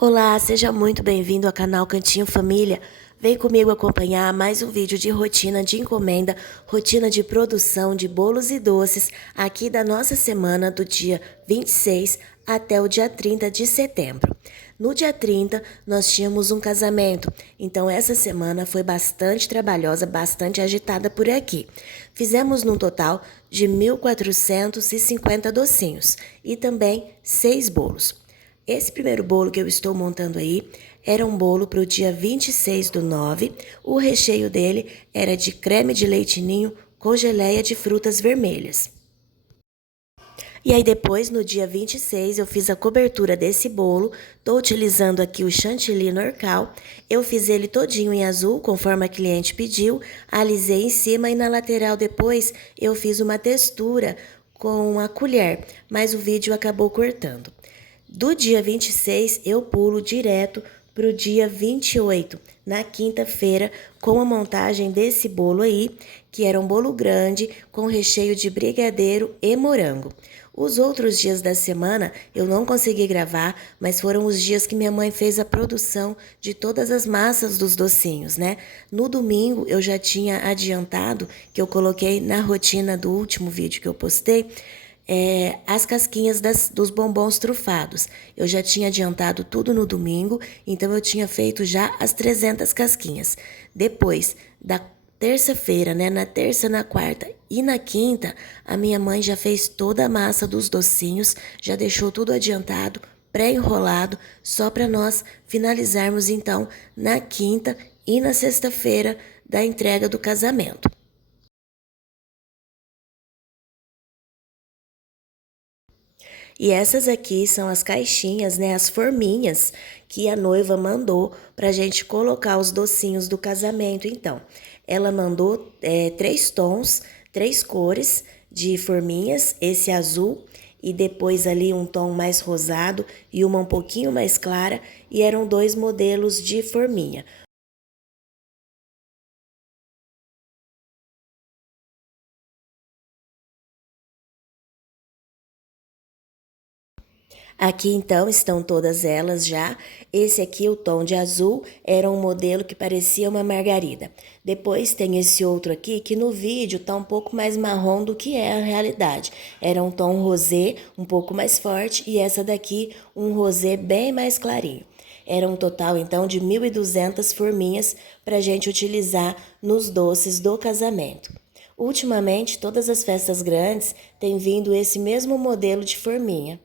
Olá, seja muito bem-vindo ao canal Cantinho Família. Vem comigo acompanhar mais um vídeo de rotina de encomenda, rotina de produção de bolos e doces aqui da nossa semana do dia 26 até o dia 30 de setembro. No dia 30, nós tínhamos um casamento, então essa semana foi bastante trabalhosa, bastante agitada por aqui. Fizemos num total de 1.450 docinhos e também 6 bolos. Esse primeiro bolo que eu estou montando aí era um bolo para o dia 26/9. O recheio dele era de creme de leite ninho com geleia de frutas vermelhas. E aí depois, no dia 26, eu fiz a cobertura desse bolo. Estou utilizando aqui o chantilly Norcal. Eu fiz ele todinho em azul, conforme a cliente pediu. Alisei em cima e na lateral depois eu fiz uma textura com a colher, mas o vídeo acabou cortando. Do dia 26, eu pulo direto para o dia 28, na quinta-feira, com a montagem desse bolo aí, que era um bolo grande com recheio de brigadeiro e morango. Os outros dias da semana eu não consegui gravar, mas foram os dias que minha mãe fez a produção de todas as massas dos docinhos, né? No domingo eu já tinha adiantado, que eu coloquei na rotina do último vídeo que eu postei, as casquinhas dos bombons trufados. Eu já tinha adiantado tudo no domingo, então eu tinha feito já as 300 casquinhas. Depois da terça-feira, né, na terça, na quarta e na quinta, a minha mãe já fez toda a massa dos docinhos, já deixou tudo adiantado, pré-enrolado, só para nós finalizarmos então na quinta e na sexta-feira da entrega do casamento. E essas aqui são as caixinhas, né, as forminhas que a noiva mandou para a gente colocar os docinhos do casamento. Então, ela mandou 3 tons, 3 cores de forminhas, esse azul e depois ali um tom mais rosado e uma um pouquinho mais clara, e eram 2 modelos de forminha. Aqui então estão todas elas já. Esse aqui, o tom de azul, era um modelo que parecia uma margarida. Depois tem esse outro aqui que no vídeo tá um pouco mais marrom do que é a realidade. Era um tom rosé um pouco mais forte e essa daqui um rosé bem mais clarinho. Era um total então de 1.200 forminhas para a gente utilizar nos doces do casamento. Ultimamente, todas as festas grandes têm vindo esse mesmo modelo de forminha.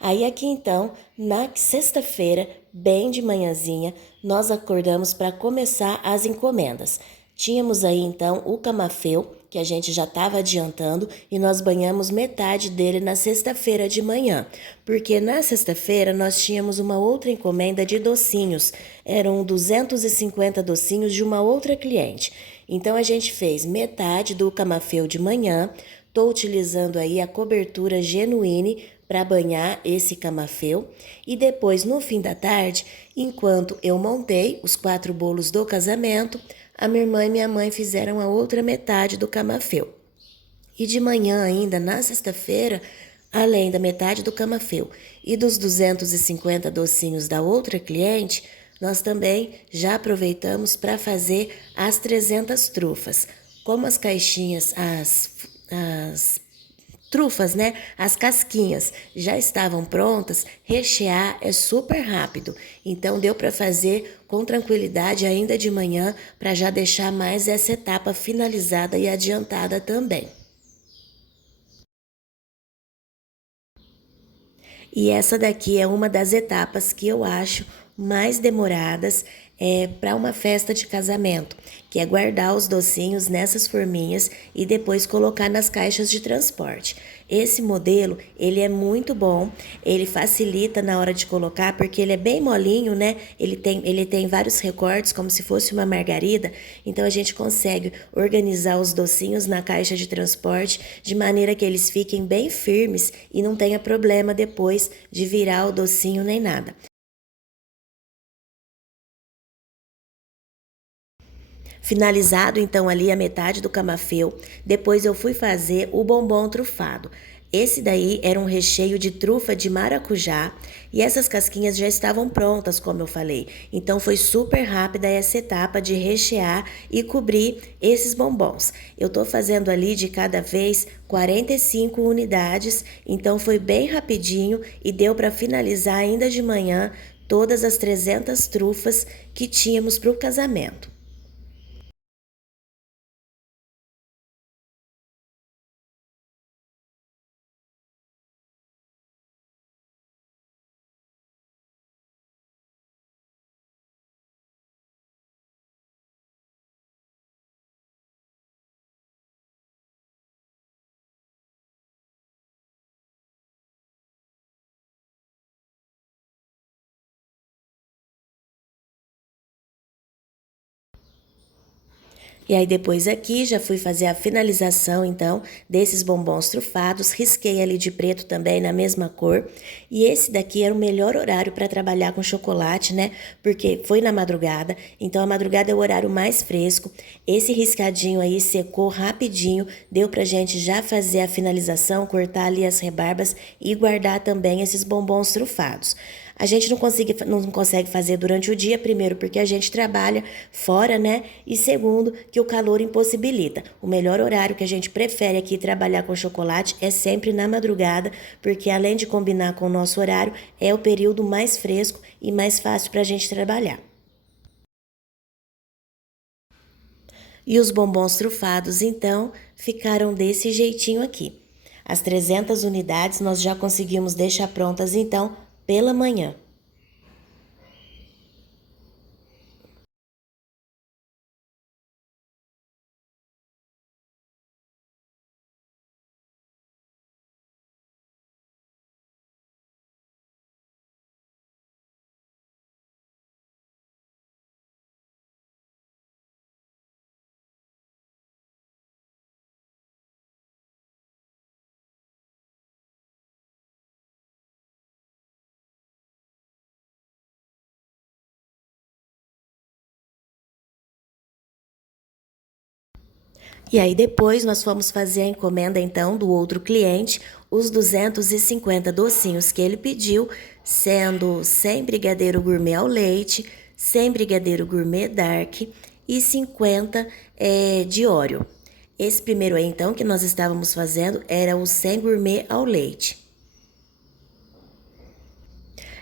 Aí aqui então, na sexta-feira, bem de manhãzinha, nós acordamos para começar as encomendas. Tínhamos aí então o camafeu, que a gente já estava adiantando, e nós banhamos metade dele na sexta-feira de manhã, porque na sexta-feira nós tínhamos uma outra encomenda de docinhos, eram 250 docinhos de uma outra cliente. Então a gente fez metade do camafeu de manhã. Estou utilizando aí a cobertura Genuine para banhar esse camafeu, e depois no fim da tarde, enquanto eu montei os 4 bolos do casamento, a minha irmã e minha mãe fizeram a outra metade do camafeu. E de manhã ainda, na sexta-feira, além da metade do camafeu e dos 250 docinhos da outra cliente, nós também já aproveitamos para fazer as 300 trufas. Como as caixinhas, as trufas, né? As casquinhas já estavam prontas, rechear é super rápido. Então deu para fazer com tranquilidade ainda de manhã, para já deixar mais essa etapa finalizada e adiantada também. E essa daqui é uma das etapas que eu acho mais demoradas para uma festa de casamento, que é guardar os docinhos nessas forminhas e depois colocar nas caixas de transporte. Esse modelo, ele é muito bom, ele facilita na hora de colocar, porque ele é bem molinho, né? Ele tem vários recortes, como se fosse uma margarida, então a gente consegue organizar os docinhos na caixa de transporte de maneira que eles fiquem bem firmes e não tenha problema depois de virar o docinho nem nada. Finalizado então ali a metade do camafeu, depois eu fui fazer o bombom trufado. Esse daí era um recheio de trufa de maracujá e essas casquinhas já estavam prontas, como eu falei. Então foi super rápida essa etapa de rechear e cobrir esses bombons. Eu tô fazendo ali de cada vez 45 unidades, então foi bem rapidinho e deu para finalizar ainda de manhã todas as 300 trufas que tínhamos para o casamento. E aí depois aqui já fui fazer a finalização então desses bombons trufados, risquei ali de preto também na mesma cor. E esse daqui era o melhor horário para trabalhar com chocolate, né? Porque foi na madrugada, então a madrugada é o horário mais fresco. Esse riscadinho aí secou rapidinho, deu pra gente já fazer a finalização, cortar ali as rebarbas e guardar também esses bombons trufados. A gente não consegue fazer durante o dia, primeiro, porque a gente trabalha fora, né? E segundo, que o calor impossibilita. O melhor horário que a gente prefere aqui trabalhar com chocolate é sempre na madrugada, porque além de combinar com o nosso horário, é o período mais fresco e mais fácil para a gente trabalhar. E os bombons trufados, então, ficaram desse jeitinho aqui. As 300 unidades nós já conseguimos deixar prontas, então, pela manhã. E aí depois nós fomos fazer a encomenda então do outro cliente, os 250 docinhos que ele pediu, sendo 100 brigadeiro gourmet ao leite, 100 brigadeiro gourmet dark e 50 de Oreo. Esse primeiro aí então que nós estávamos fazendo era o 100 gourmet ao leite.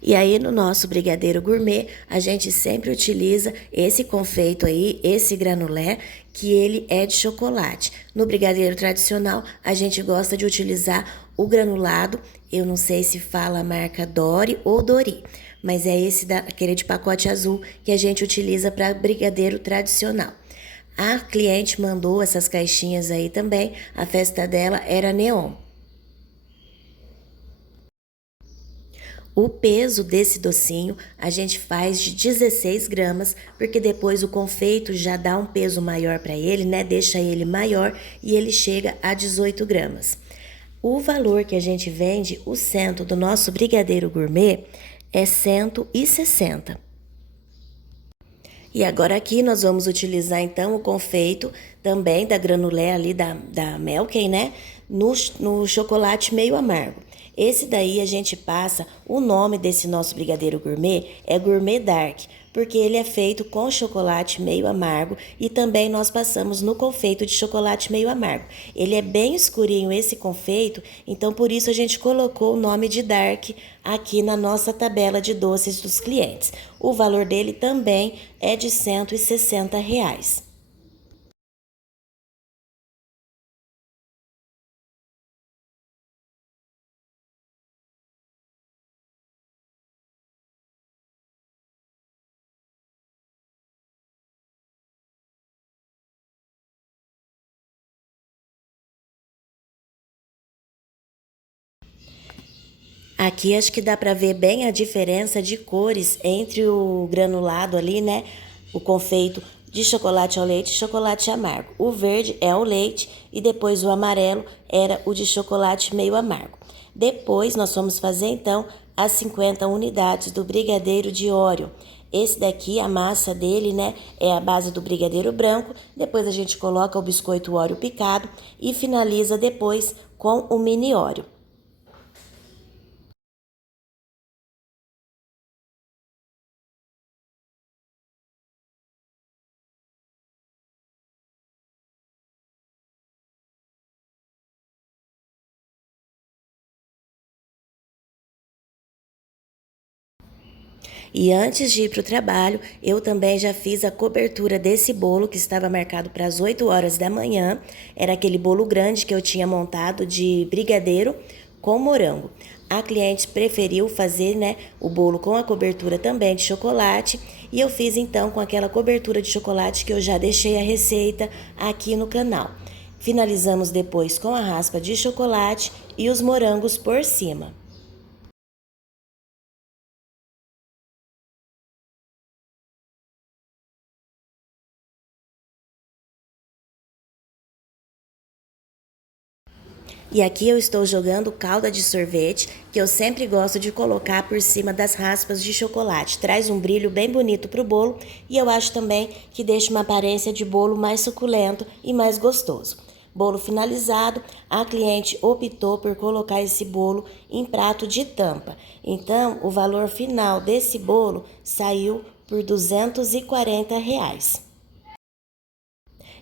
E aí no nosso brigadeiro gourmet, a gente sempre utiliza esse confeito aí, esse granulé, que ele é de chocolate. No brigadeiro tradicional, a gente gosta de utilizar o granulado, eu não sei se fala a marca Dori ou Dori, mas é aquele de pacote azul que a gente utiliza para brigadeiro tradicional. A cliente mandou essas caixinhas aí também, a festa dela era neon. O peso desse docinho a gente faz de 16 gramas, porque depois o confeito já dá um peso maior para ele, né? Deixa ele maior e ele chega a 18 gramas. O valor que a gente vende, o cento do nosso brigadeiro gourmet, é 160. E agora aqui nós vamos utilizar então o confeito também da granulé ali da Melken, né? No chocolate meio amargo. Esse daí a gente passa, o nome desse nosso brigadeiro gourmet é Gourmet Dark, porque ele é feito com chocolate meio amargo e também nós passamos no confeito de chocolate meio amargo. Ele é bem escurinho esse confeito, então por isso a gente colocou o nome de Dark aqui na nossa tabela de doces dos clientes. O valor dele também é de R$ 160. Aqui acho que dá para ver bem a diferença de cores entre o granulado ali, né? O confeito de chocolate ao leite e chocolate amargo. O verde é o leite e depois o amarelo era o de chocolate meio amargo. Depois nós vamos fazer então as 50 unidades do brigadeiro de Oreo. Esse daqui, a massa dele, né, é a base do brigadeiro branco. Depois a gente coloca o biscoito Oreo picado e finaliza depois com o mini Oreo. E antes de ir para o trabalho, eu também já fiz a cobertura desse bolo que estava marcado para as 8 horas da manhã. Era aquele bolo grande que eu tinha montado de brigadeiro com morango. A cliente preferiu fazer, né, o bolo com a cobertura também de chocolate e eu fiz então com aquela cobertura de chocolate que eu já deixei a receita aqui no canal. Finalizamos depois com a raspa de chocolate e os morangos por cima. E aqui eu estou jogando calda de sorvete, que eu sempre gosto de colocar por cima das raspas de chocolate. Traz um brilho bem bonito para o bolo e eu acho também que deixa uma aparência de bolo mais suculento e mais gostoso. Bolo finalizado, a cliente optou por colocar esse bolo em prato de tampa. Então, o valor final desse bolo saiu por R$ 240.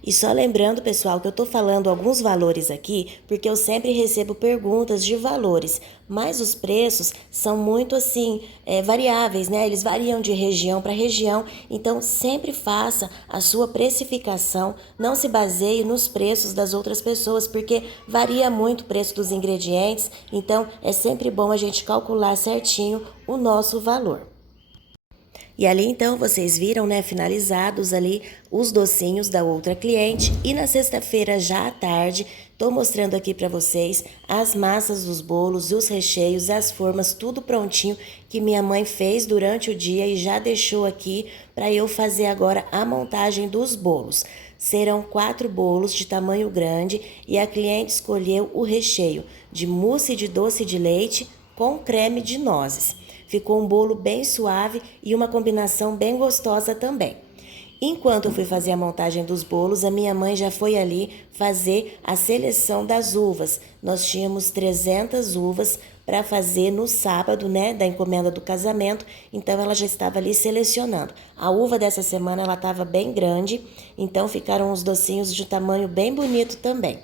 E só lembrando, pessoal, que eu tô falando alguns valores aqui, porque eu sempre recebo perguntas de valores, mas os preços são muito assim, variáveis, né? Eles variam de região para região, então sempre faça a sua precificação, não se baseie nos preços das outras pessoas, porque varia muito o preço dos ingredientes, então é sempre bom a gente calcular certinho o nosso valor. E ali então vocês viram, né, finalizados ali os docinhos da outra cliente. E na sexta-feira já à tarde, tô mostrando aqui para vocês as massas dos bolos, os recheios, as formas, tudo prontinho que minha mãe fez durante o dia e já deixou aqui para eu fazer agora a montagem dos bolos. Serão 4 bolos de tamanho grande e a cliente escolheu o recheio de mousse de doce de leite com creme de nozes. Ficou um bolo bem suave e uma combinação bem gostosa também. Enquanto eu fui fazer a montagem dos bolos, a minha mãe já foi ali fazer a seleção das uvas. Nós tínhamos 300 uvas para fazer no sábado, né, da encomenda do casamento, então ela já estava ali selecionando. A uva dessa semana ela estava bem grande, então ficaram os docinhos de tamanho bem bonito também.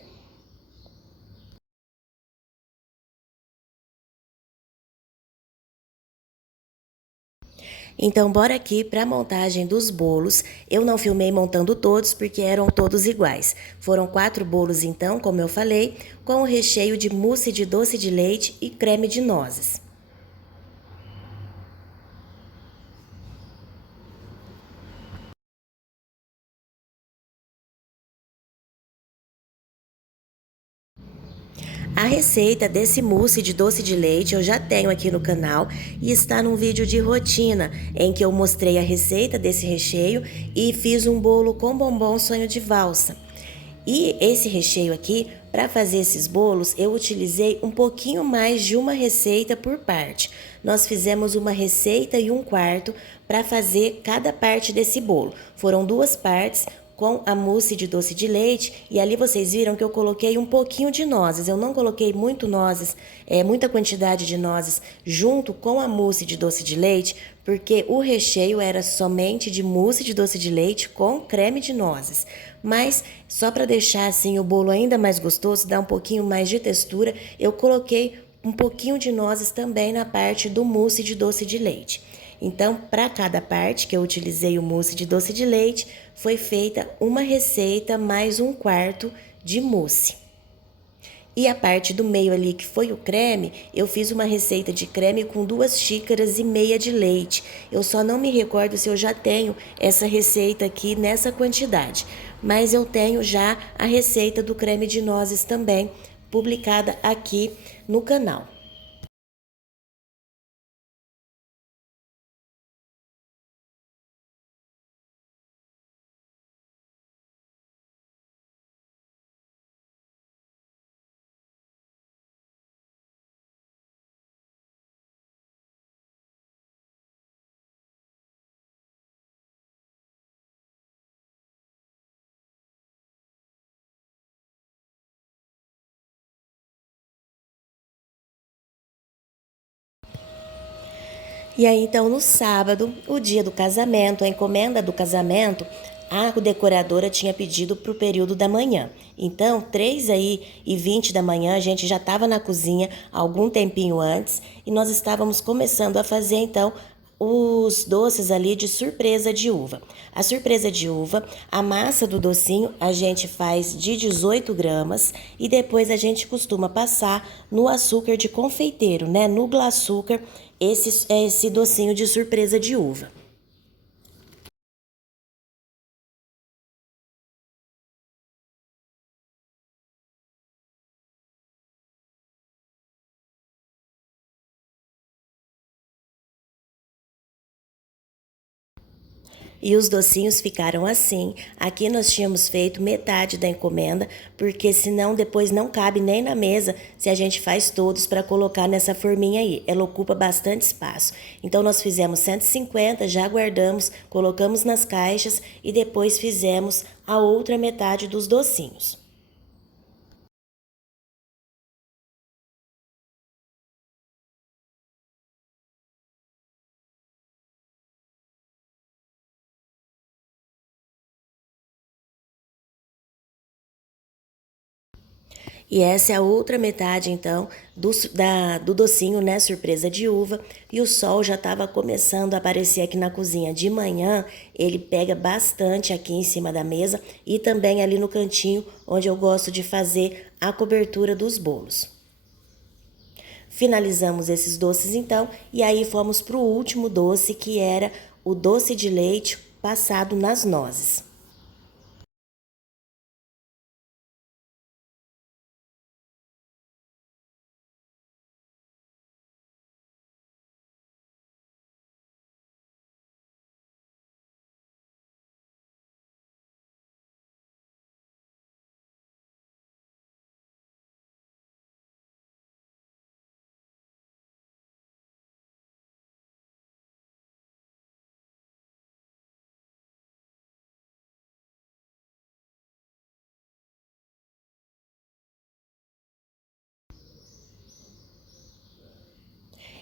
Então, bora aqui para a montagem dos bolos. Eu não filmei montando todos porque eram todos iguais. Foram 4 bolos então, como eu falei, com o recheio de mousse de doce de leite e creme de nozes. A receita desse mousse de doce de leite eu já tenho aqui no canal e está num vídeo de rotina em que eu mostrei a receita desse recheio e fiz um bolo com bombom sonho de valsa. E esse recheio aqui, para fazer esses bolos, eu utilizei um pouquinho mais de uma receita por parte. Nós fizemos uma receita e um quarto para fazer cada parte desse bolo. Foram 2 partes com a mousse de doce de leite e ali vocês viram que eu coloquei um pouquinho de nozes. Eu não coloquei muito nozes, muita quantidade de nozes junto com a mousse de doce de leite, porque o recheio era somente de mousse de doce de leite com creme de nozes. Mas só para deixar assim o bolo ainda mais gostoso, dar um pouquinho mais de textura, eu coloquei um pouquinho de nozes também na parte do mousse de doce de leite. Então, para cada parte que eu utilizei o mousse de doce de leite, foi feita uma receita mais um quarto de mousse. E a parte do meio ali, que foi o creme, eu fiz uma receita de creme com 2,5 xícaras de leite. Eu só não me recordo se eu já tenho essa receita aqui nessa quantidade. Mas eu tenho já a receita do creme de nozes também, publicada aqui no canal. E aí, então, no sábado, o dia do casamento, a encomenda do casamento, a decoradora tinha pedido para o período da manhã. Então, 3h20 da manhã, a gente já estava na cozinha algum tempinho antes e nós estávamos começando a fazer, então, os doces ali de surpresa de uva. A surpresa de uva, a massa do docinho a gente faz de 18 gramas e depois a gente costuma passar no açúcar de confeiteiro, né? No glaçúcar, esse docinho de surpresa de uva. E os docinhos ficaram assim. Aqui nós tínhamos feito metade da encomenda, porque senão depois não cabe nem na mesa se a gente faz todos para colocar nessa forminha aí. Ela ocupa bastante espaço. Então nós fizemos 150, já guardamos, colocamos nas caixas e depois fizemos a outra metade dos docinhos. E essa é a outra metade, então, do docinho, né? Surpresa de uva. E o sol já estava começando a aparecer aqui na cozinha. De manhã, ele pega bastante aqui em cima da mesa e também ali no cantinho, onde eu gosto de fazer a cobertura dos bolos. Finalizamos esses doces, então, e aí fomos para o último doce, que era o doce de leite passado nas nozes.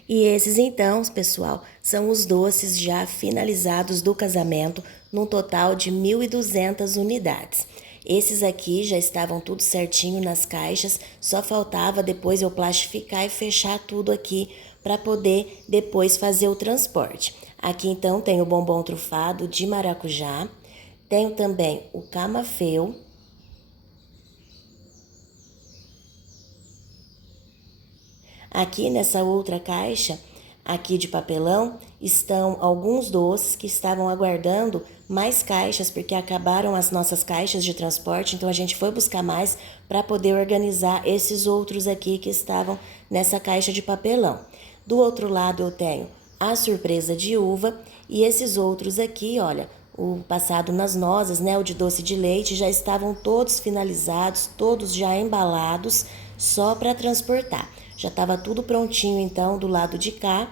E esses então, pessoal, são os doces já finalizados do casamento, num total de 1.200 unidades. Esses aqui já estavam tudo certinho nas caixas, só faltava depois eu plastificar e fechar tudo aqui para poder depois fazer o transporte. Aqui então tem o bombom trufado de maracujá, tenho também o camafeu. Aqui nessa outra caixa, aqui de papelão, estão alguns doces que estavam aguardando mais caixas, porque acabaram as nossas caixas de transporte, então a gente foi buscar mais para poder organizar esses outros aqui que estavam nessa caixa de papelão. Do outro lado eu tenho a surpresa de uva e esses outros aqui, olha, o passado nas nozes, né, o de doce de leite, já estavam todos finalizados, todos já embalados, só para transportar. Já estava tudo prontinho, então, do lado de cá,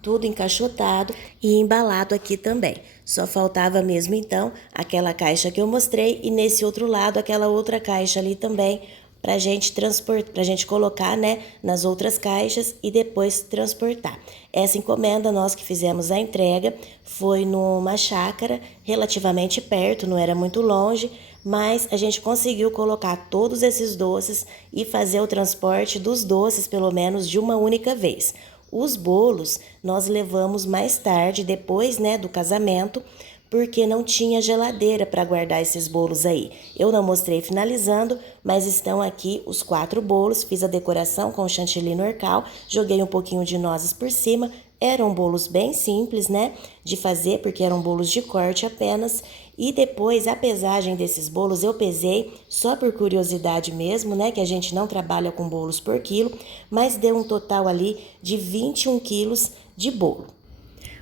tudo encaixotado e embalado aqui também. Só faltava mesmo, então, aquela caixa que eu mostrei e nesse outro lado, aquela outra caixa ali também, para gente transportar, para gente colocar, né, nas outras caixas e depois transportar. Essa encomenda, nós que fizemos a entrega, foi numa chácara relativamente perto, não era muito longe, mas a gente conseguiu colocar todos esses doces e fazer o transporte dos doces, pelo menos, de uma única vez. Os bolos nós levamos mais tarde, depois, né, do casamento, porque não tinha geladeira para guardar esses bolos aí. Eu não mostrei finalizando, mas estão aqui os 4 bolos. Fiz a decoração com chantilly norcal, joguei um pouquinho de nozes por cima. Eram bolos bem simples, né, de fazer, porque eram bolos de corte apenas. E depois, a pesagem desses bolos, eu pesei só por curiosidade mesmo, né, que a gente não trabalha com bolos por quilo, mas deu um total ali de 21 quilos de bolo.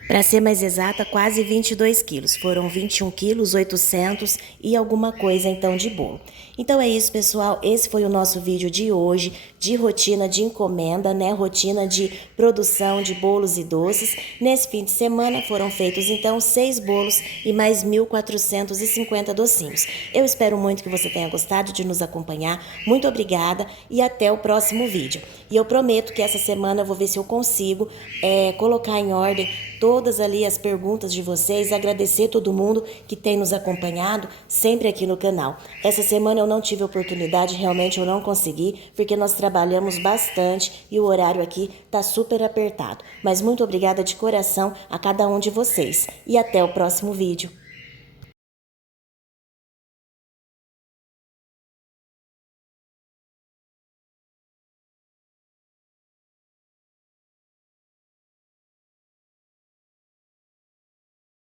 Para ser mais exata, quase 22 quilos. Foram 21 quilos, 800 e alguma coisa então de bolo. Então é isso, pessoal. Esse foi o nosso vídeo de hoje, de rotina de encomenda, né? Rotina de produção de bolos e doces. Nesse fim de semana foram feitos então 6 bolos e mais 1.450 docinhos. Eu espero muito que você tenha gostado de nos acompanhar. Muito obrigada e até o próximo vídeo. E eu prometo que essa semana eu vou ver se eu consigo colocar em ordem todos todas ali as perguntas de vocês, agradecer todo mundo que tem nos acompanhado sempre aqui no canal. Essa semana eu não tive oportunidade, realmente eu não consegui, porque nós trabalhamos bastante e o horário aqui tá super apertado. Mas muito obrigada de coração a cada um de vocês e até o próximo vídeo.